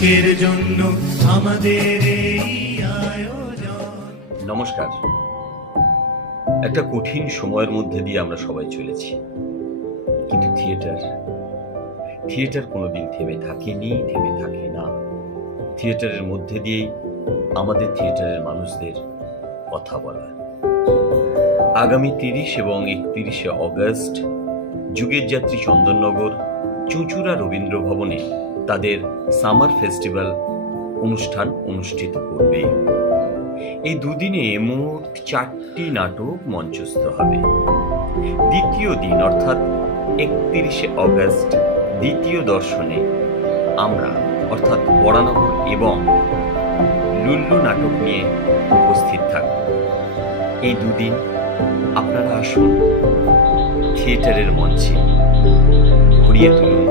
সুখের জন্য আমাদের এই আয়োজন। নমস্কার। একটা কঠিন সময়ের মধ্যে দিয়ে আমরা সবাই চলেছি, কিন্তু থিয়েটার কোনোদিন থেমে থাকেনি, থেমে থাকে না। থিয়েটারের মধ্যে দিয়েই আমাদের থিয়েটারের মানুষদের কথা বলা। আগামী 30 এবং 31শে অগস্ট যুগের যাত্রী চন্দননগর চুঁচুড়া রবীন্দ্র ভবনে তাদের সামার ফেস্টিভ্যাল অনুষ্ঠান অনুষ্ঠিত করবে। এই দুদিনে মোট 4টি নাটক মঞ্চস্থ হবে। দ্বিতীয় দিন অর্থাৎ 31শে অগস্ট দ্বিতীয় দর্শনে আমরা অর্থাৎ বরানগর এবং লুল্লু নাটক নিয়ে উপস্থিত থাকব। এই দুদিন আপনারা আসুন, থিয়েটারের মঞ্চে ভরিয়ে তুলুন